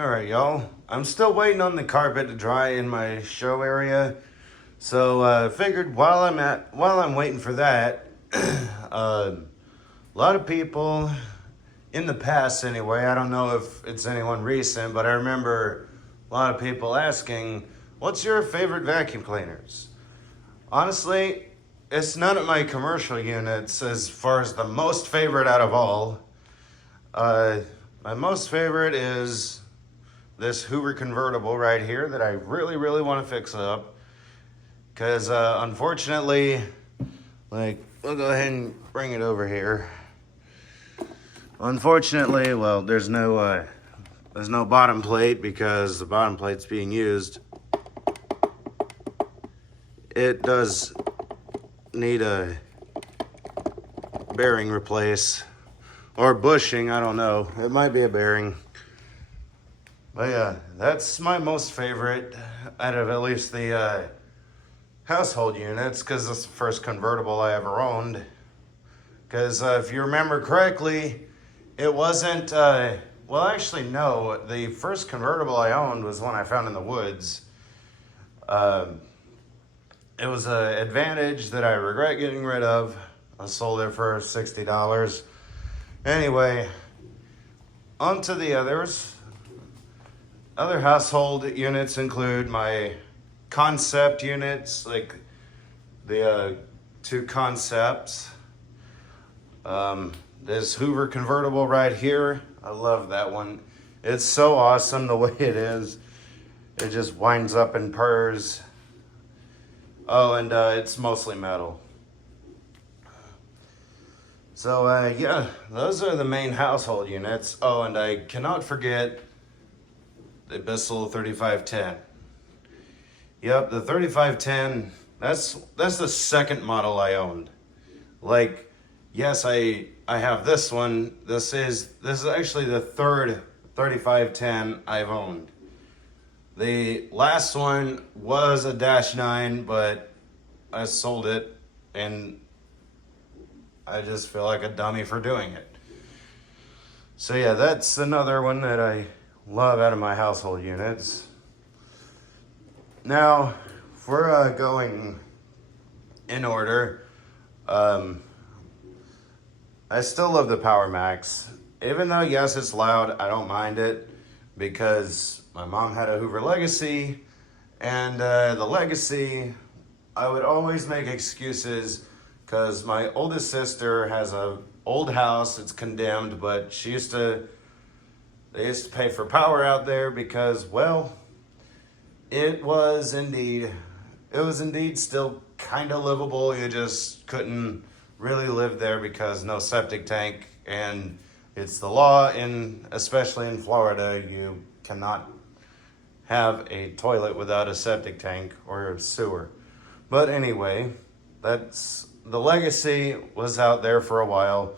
Alright, y'all. I'm still waiting on the carpet to dry in my show area. So figured while I'm waiting for that, a lot of people in the past anyway, I don't know if it's anyone recent, but I remember a lot of people asking, what's your favorite vacuum cleaners? Honestly, it's none of my commercial units as far as the most favorite out of all. My most favorite is this Hoover convertible right here that I really want to fix up. Because unfortunately, we'll go ahead and bring it over here. Unfortunately, well, there's no bottom plate because the bottom plate's being used. It does need a bearing replace or bushing, I don't know. It might be a bearing. But yeah, that's my most favorite out of at least the household units, because it's the first convertible I ever owned. Because if you remember correctly, it wasn't, well actually no, the first convertible I owned was one I found in the woods. It was an Advantage that I regret getting rid of. I sold it for $60. Anyway, on to the others. Other household units include my concept units, like the two concepts. This Hoover convertible right here, I love that one. It's so awesome the way it is. It just winds up and purrs. Oh, and it's mostly metal. So yeah, those are the main household units. Oh, and I cannot forget the Bissell 3510. Yep, the 3510, that's the second model I owned. Like, yes, I have this one. This is actually the third 3510 I've owned. The last one was a -9, but I sold it, and I just feel like a dummy for doing it. So yeah, that's another one that I love out of my household units. Now, if we're going in order, I still love the Power Max. Even though, yes, it's loud, I don't mind it because my mom had a Hoover Legacy, and the Legacy, I would always make excuses because my oldest sister has a old house. It's condemned, but they used to pay for power out there because, well, it was indeed still kind of livable. You just couldn't really live there because no septic tank, and it's the law especially in Florida, you cannot have a toilet without a septic tank or a sewer. But anyway, the Legacy was out there for a while.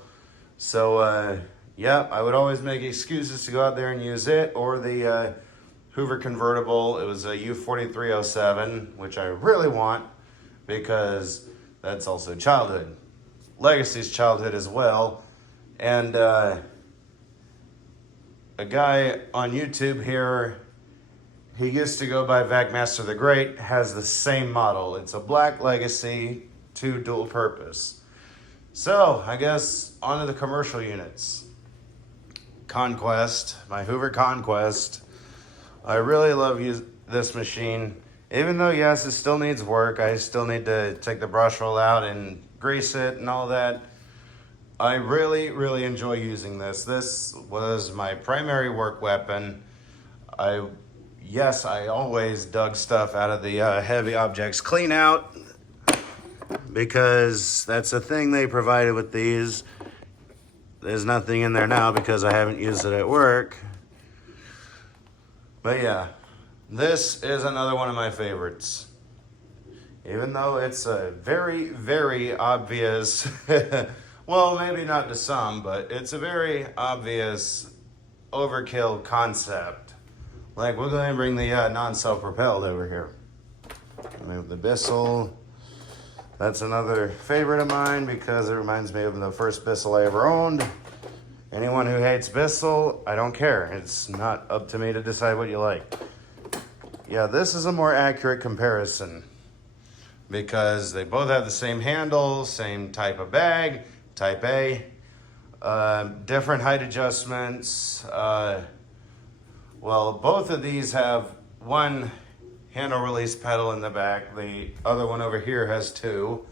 So yeah, I would always make excuses to go out there and use it, or the Hoover convertible. It was a U4307, which I really want because that's also childhood. Legacy's childhood as well. And a guy on YouTube here, he used to go by VacMaster the Great, has the same model. It's a black Legacy, 2 dual purpose. So I guess on to the commercial units. Conquest, my Hoover Conquest. I really love this machine. Even though, yes, it still needs work. I still need to take the brush roll out and grease it and all that. I really enjoy using this. This was my primary work weapon. I always dug stuff out of the heavy objects clean out because that's a thing they provided with these. There's nothing in there now because I haven't used it at work. But yeah, this is another one of my favorites. Even though it's a very obvious, well, maybe not to some, but it's a very obvious overkill concept. Like, we're going to bring the non-self-propelled over here. Move the Bissell. That's another favorite of mine because it reminds me of the first Bissell I ever owned. Anyone who hates Bissell, I don't care. It's not up to me to decide what you like. Yeah, this is a more accurate comparison because they both have the same handle, same type of bag, type A, different height adjustments. Well, both of these have one handle release pedal in the back. The other one over here has two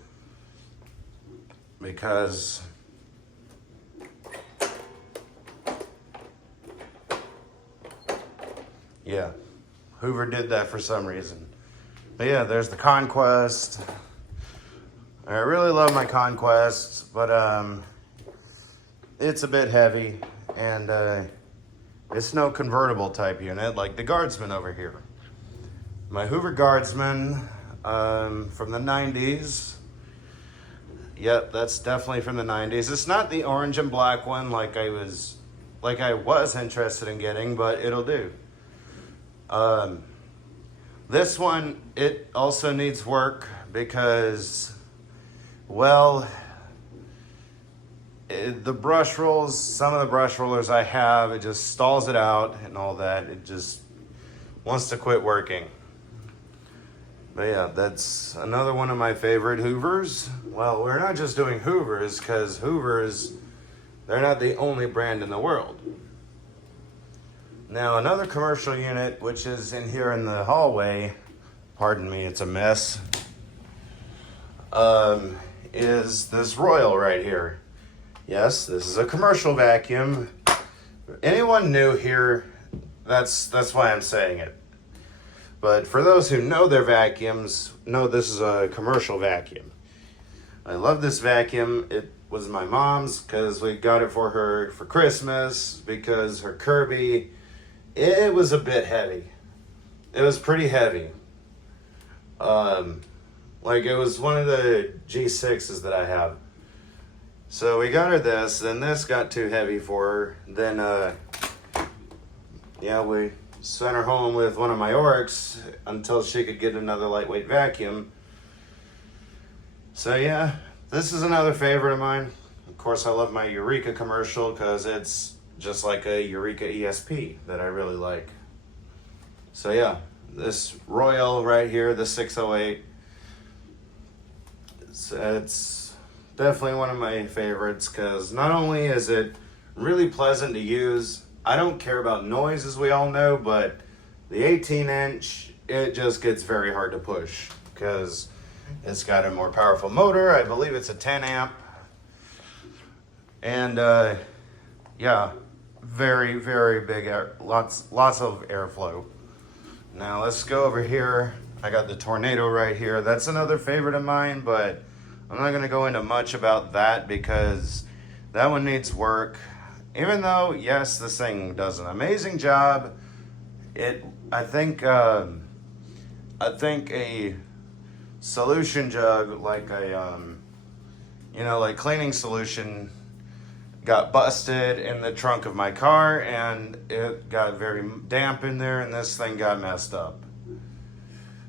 because yeah, Hoover did that for some reason. But yeah, there's the Conquest. I really love my Conquest, but it's a bit heavy, and it's no convertible type unit like the Guardsman over here. My Hoover Guardsman from the 90s. Yep, that's definitely from the 90s. It's not the orange and black one like I was interested in getting, but it'll do. This one, it also needs work because, well, the brush rolls, some of the brush rollers I have, it just stalls it out and all that. It just wants to quit working. But yeah, that's another one of my favorite Hoovers. Well, we're not just doing Hoovers because Hoovers, they're not the only brand in the world. Now, another commercial unit, which is in here in the hallway, pardon me, it's a mess, is this Royal right here. Yes, this is a commercial vacuum. Anyone new here, that's why I'm saying it. But for those who know their vacuums, know this is a commercial vacuum. I love this vacuum. It was my mom's because we got it for her for Christmas because her Kirby, it was a bit heavy. It was pretty heavy. Like it was one of the G6s that I have. So we got her this, then this got too heavy for her. Then, yeah, we sent her home with one of my Oryx until she could get another lightweight vacuum. So yeah, this is another favorite of mine. Of course, I love my Eureka commercial because it's just like a Eureka ESP that I really like. So yeah, this Royal right here, the 608, it's definitely one of my favorites because not only is it really pleasant to use, I don't care about noise as we all know, but the 18-inch, it just gets very hard to push because it's got a more powerful motor. I believe it's a 10 amp. And yeah, very, very big air, lots of airflow. Now let's go over here. I got the Tornado right here. That's another favorite of mine, but I'm not gonna go into much about that because that one needs work. Even though, yes, this thing does an amazing job, I think a solution jug, like a, like cleaning solution, got busted in the trunk of my car and it got very damp in there and this thing got messed up.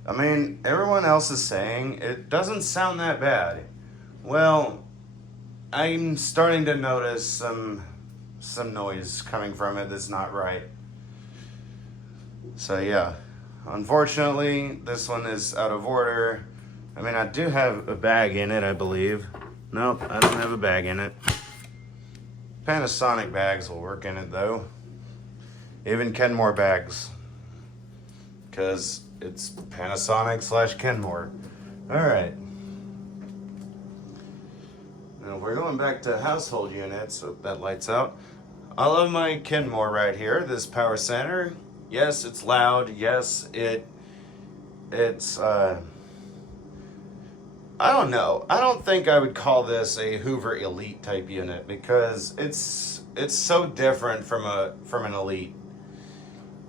I mean, everyone else is saying it doesn't sound that bad. Well, I'm starting to notice some noise coming from it that's not right. So yeah, unfortunately, this one is out of order. I mean, I do have a bag in it, I believe. Nope, I don't have a bag in it. Panasonic bags will work in it though. Even Kenmore bags. Because it's Panasonic / Kenmore. Alright. Now we're going back to household units, so that lights out. I love my Kenmore right here, this power center. Yes, it's loud. Yes, it's I don't know. I don't think I would call this a Hoover Elite type unit because it's so different from an Elite.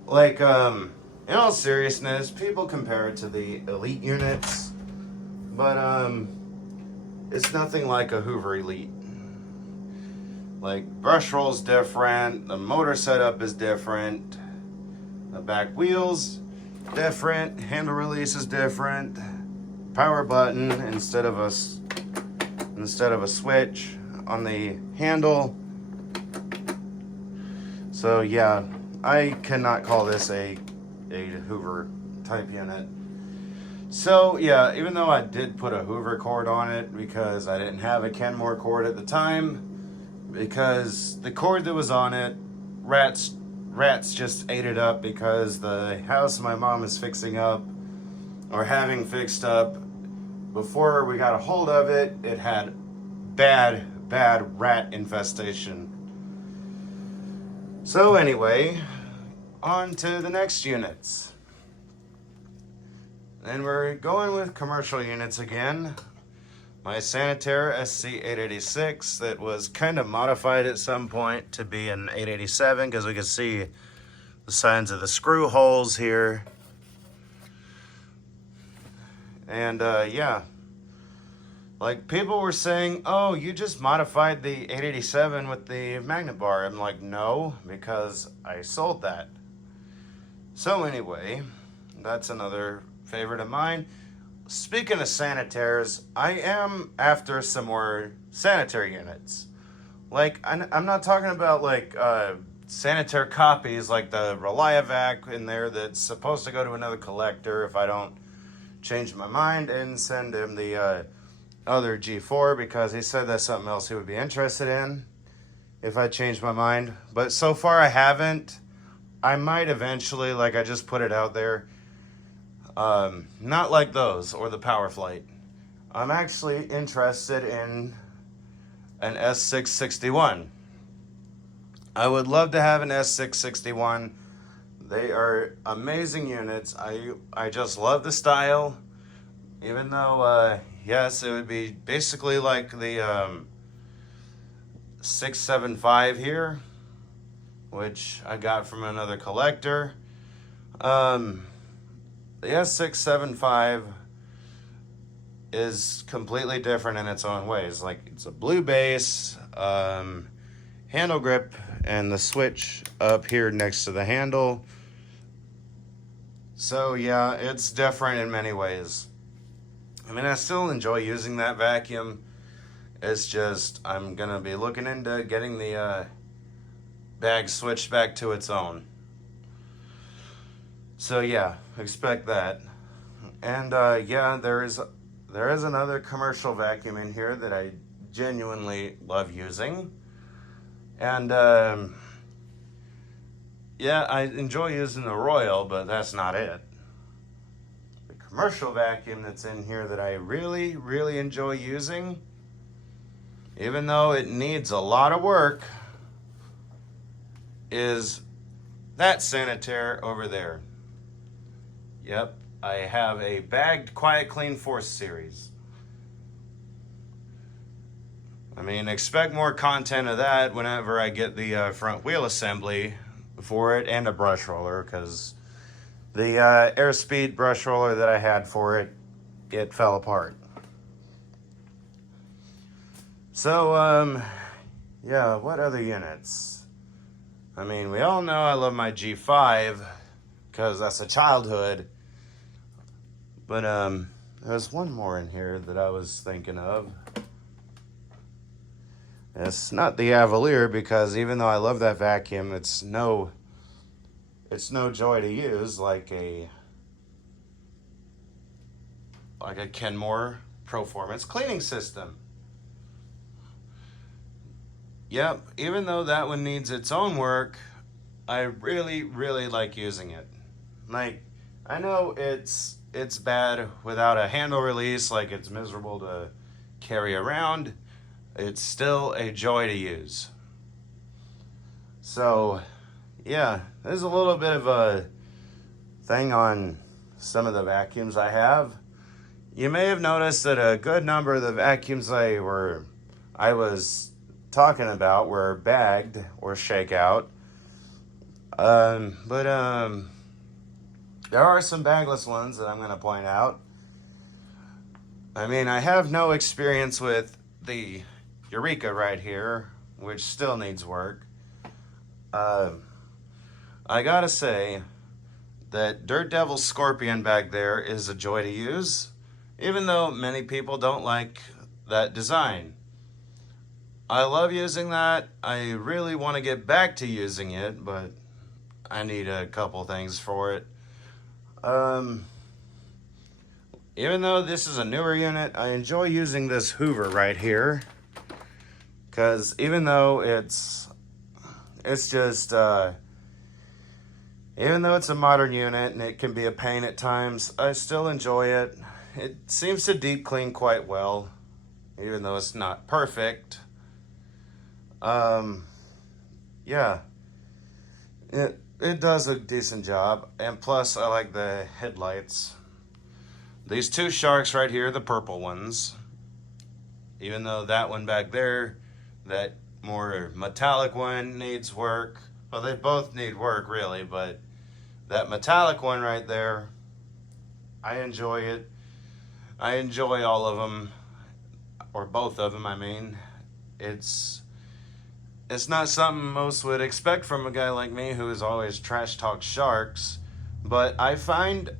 Like, in all seriousness, people compare it to the Elite units, but it's nothing like a Hoover Elite. Like, brush roll's different, the motor setup is different, the back wheels different, handle release is different, power button instead of a switch on the handle. So yeah, I cannot call this a Hoover type unit. So yeah, even though I did put a Hoover cord on it because I didn't have a Kenmore cord at the time, because the cord that was on it, rats just ate it up, because the house my mom is fixing up or having fixed up, before we got a hold of it, it had bad rat infestation. So anyway, on to the next units. And we're going with commercial units again. My Sanitaire SC886 that was kind of modified at some point to be an 887, because we can see the signs of the screw holes here. And yeah, like people were saying, oh, you just modified the 887 with the magnet bar. I'm like, no, because I sold that. So anyway, that's another favorite of mine. Speaking of sanitaires, I am after some more sanitary units. Like, I'm not talking about like sanitaire copies like the ReliaVac in there that's supposed to go to another collector if I don't change my mind and send him the other G4, because he said that's something else he would be interested in if I change my mind. But so far I haven't. I might eventually, like I just put it out there. Not like those or the Power Flight. I'm actually interested in an S661. I would love to have an S661. They are amazing units. I just love the style. Even though, yes, it would be basically like the 675 here, which I got from another collector. The S675 is completely different in its own ways. Like, it's a blue base, handle grip, and the switch up here next to the handle. So yeah, it's different in many ways. I mean, I still enjoy using that vacuum. It's just, I'm gonna be looking into getting the bag switched back to its own. So yeah, expect that. And yeah, there is another commercial vacuum in here that I genuinely love using. And yeah, I enjoy using the Royal, but that's not it. The commercial vacuum that's in here that I really, really enjoy using, even though it needs a lot of work, is that Sanitaire over there. Yep, I have a bagged Quiet Clean Force series. I mean, expect more content of that whenever I get the front wheel assembly for it and a brush roller, because the Airspeed brush roller that I had for it, it fell apart. So, yeah, what other units? I mean, we all know I love my G5, because that's a childhood. But there's one more in here that I was thinking of. It's not the Avalier, because even though I love that vacuum, it's no joy to use like a Kenmore Performance cleaning system. Yep, even though that one needs its own work, I really, really like using it. Like, I know it's bad without a handle release, like it's miserable to carry around. It's still a joy to use. So, yeah, there's a little bit of a thing on some of the vacuums I have. You may have noticed that a good number of the vacuums I was talking about were bagged or shakeout. But there are some bagless ones that I'm going to point out. I mean, I have no experience with the Eureka right here, which still needs work. I gotta say that Dirt Devil Scorpion back there is a joy to use, even though many people don't like that design. I love using that. I really want to get back to using it, but I need a couple things for it. Um, Even though this is a newer unit, I enjoy using this Hoover right here. Because even though it's just, even though it's a modern unit and it can be a pain at times, I still enjoy it. It seems to deep clean quite well, even though it's not perfect. Um, yeah, it does a decent job, and plus I like the headlights. These two sharks right here, the purple ones, even though that one back there, that more metallic one needs work. Well, they both need work really, but that metallic one right there, I enjoy it. I enjoy all of them, or both of them, I mean. It's not something most would expect from a guy like me who is always trash talk sharks, but I find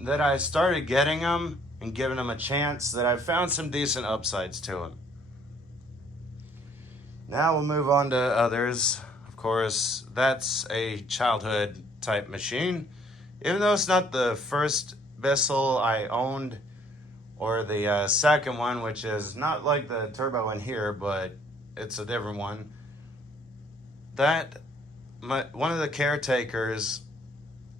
that I started getting them and giving them a chance, that I've found some decent upsides to them. Now we'll move on to others. Of course, that's a childhood type machine. Even though it's not the first Bissell I owned, or the second one, which is not like the turbo in here, but it's a different one. One of the caretakers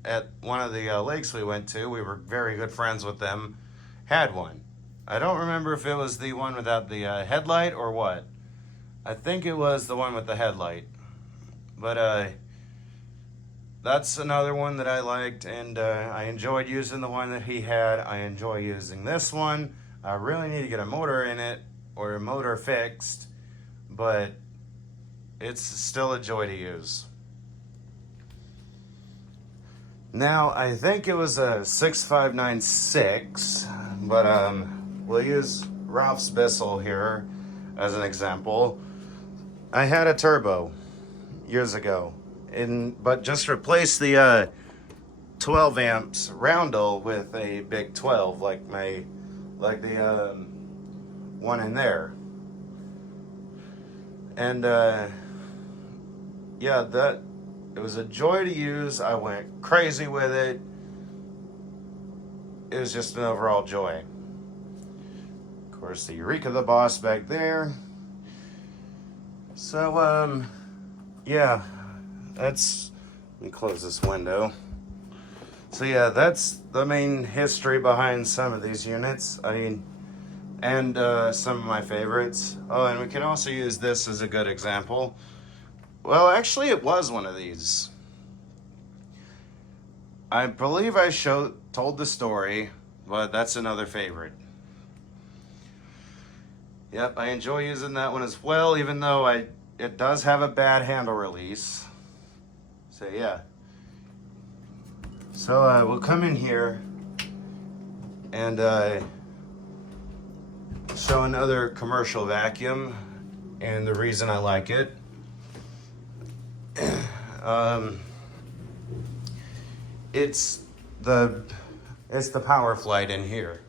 at one of the lakes we went to, we were very good friends with them, had one. I don't remember if it was the one without the headlight or what. I think it was the one with the headlight. But that's another one that I liked, and I enjoyed using the one that he had. I enjoy using this one. I really need to get a motor in it, or a motor fixed, but it's still a joy to use. Now, I think it was a 6596, but we'll use Ralph's Bissell here as an example. I had a turbo years ago, but just replaced the 12 amps roundel with a big 12, like the one in there. And yeah, it was a joy to use. I went crazy with it. It was just an overall joy. Of course, the Eureka the Boss back there. So, yeah, let me close this window. So yeah, that's the main history behind some of these units. I mean, and some of my favorites. Oh, and we can also use this as a good example. Well, actually, it was one of these. I believe I told the story, but that's another favorite. Yep, I enjoy using that one as well, even though it does have a bad handle release. So yeah. So we'll come in here and show another commercial vacuum and the reason I like it. It's the Power Flight in here.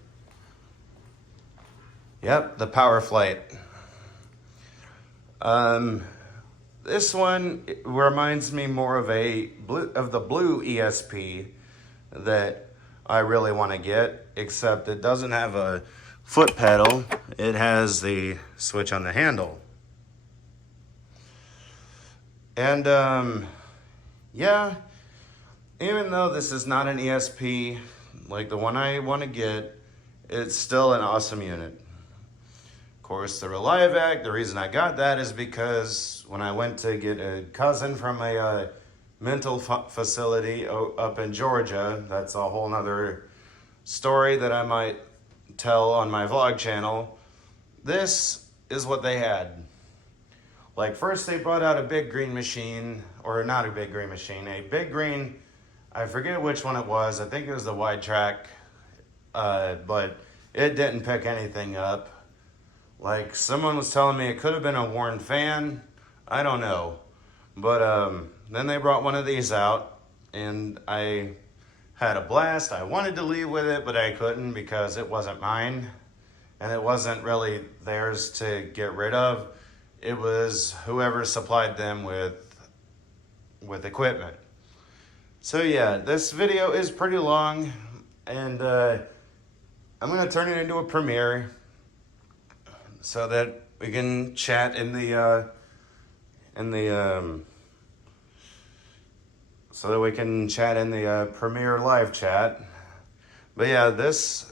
Yep, the Power Flight. This one reminds me more of the blue ESP that I really want to get, except it doesn't have a foot pedal. It has the switch on the handle. And yeah, even though this is not an ESP like the one I want to get, it's still an awesome unit. Of course, the Relivac, the reason I got that is because when I went to get a cousin from a mental facility up in Georgia, that's a whole nother story that I might tell on my vlog channel. This is what they had. Like, first they brought out a big green machine, or not a big green machine, a big green, I forget which one it was. I think it was the wide track, but it didn't pick anything up. Like, someone was telling me it could have been a worn fan. I don't know. But then they brought one of these out, and I had a blast. I wanted to leave with it, but I couldn't because it wasn't mine, and it wasn't really theirs to get rid of. it was whoever supplied them with equipment. So yeah, this video is pretty long, and I'm gonna turn it into a premiere so that we can chat in the premiere live chat. But yeah, this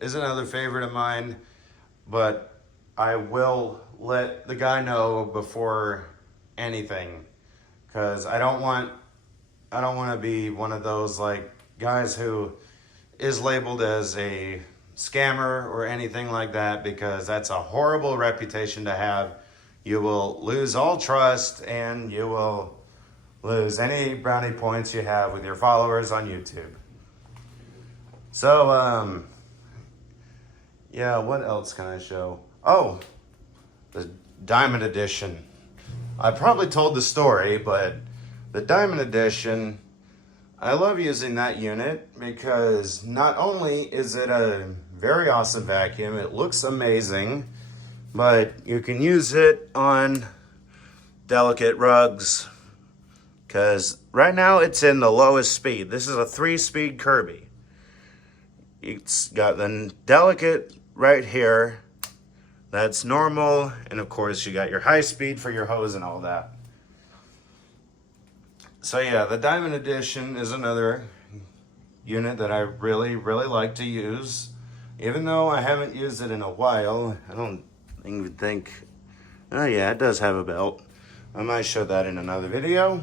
is another favorite of mine, but I will let the guy know before anything, because I don't want to be one of those like guys who is labeled as a scammer or anything like that, because that's a horrible reputation to have. You will lose all trust, and you will lose any brownie points you have with your followers on YouTube. So, yeah, what else can I show? Oh, the Diamond Edition. I probably told the story, but the Diamond Edition, I love using that unit because not only is it a very awesome vacuum, it looks amazing, but you can use it on delicate rugs, because right now it's in the lowest speed. This is a 3-speed Kirby. It's got the delicate right here. That's normal. And of course you got your high speed for your hose and all that. So yeah, the Diamond Edition is another unit that I really, really like to use. Even though I haven't used it in a while, I don't even think, oh yeah, it does have a belt. I might show that in another video.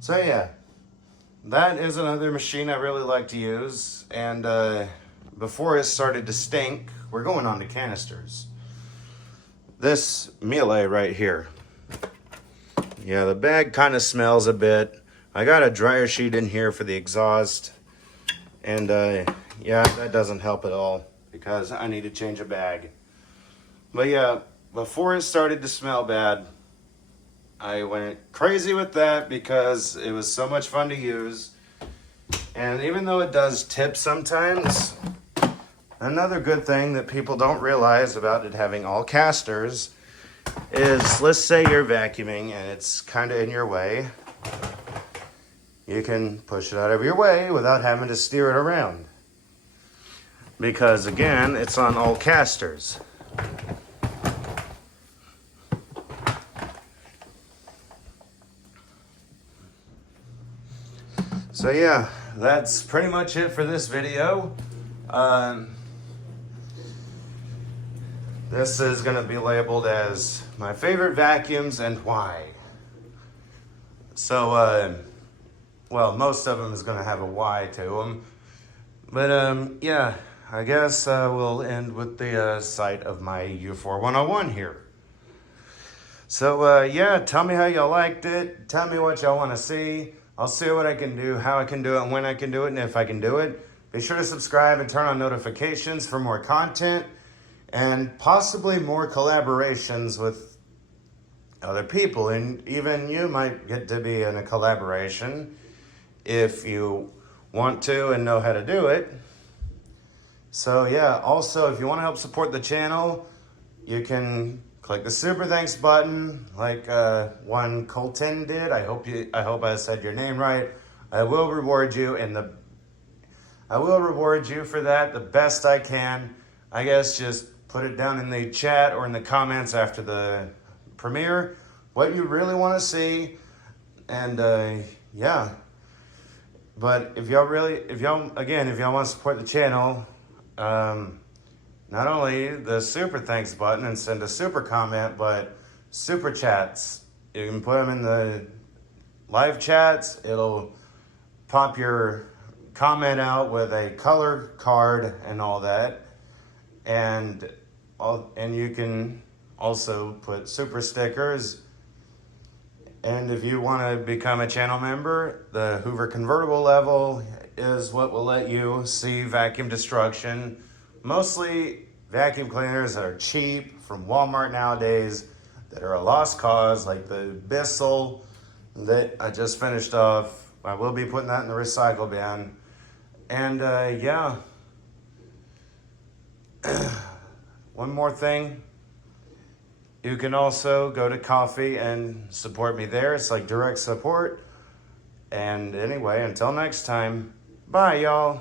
So yeah, that is another machine I really like to use. And before it started to stink, we're going on to canisters. This Miele right here. Yeah, the bag kind of smells a bit. I got a dryer sheet in here for the exhaust. And yeah, that doesn't help at all because I need to change a bag. But yeah, before it started to smell bad, I went crazy with that because it was so much fun to use. And even though it does tip sometimes, another good thing that people don't realize about it having all casters is, let's say you're vacuuming and it's kind of in your way. You can push it out of your way without having to steer it around. Because again, it's on all casters. So yeah, that's pretty much it for this video. This is going to be labeled as my favorite vacuums and why. So, well, most of them is going to have a why to them. But yeah, I guess we'll end with the sight of my U4101 here. So yeah, tell me how y'all liked it. Tell me what y'all want to see. I'll see what I can do, how I can do it, and when I can do it, and if I can do it. Be sure to subscribe and turn on notifications for more content and possibly more collaborations with other people. And even you might get to be in a collaboration if you want to and know how to do it. So yeah, also if you want to help support the channel, you can click the super thanks button like one Colton did. I hope I said your name right. I will reward you for that the best I can. I guess just put it down in the chat or in the comments after the premiere what you really want to see. And yeah. But if y'all want to support the channel, not only the super thanks button and send a super comment, but super chats. You can put them in the live chats. It'll pop your comment out with a color card and all that. And you can also put super stickers. And if you want to become a channel member, the Hoover convertible level is what will let you see vacuum destruction. Mostly vacuum cleaners that are cheap from Walmart nowadays that are a lost cause, like the Bissell that I just finished off. I will be putting that in the recycle bin. And yeah, one more thing. You can also go to Coffee and support me there. It's like direct support. And anyway, until next time, bye, y'all.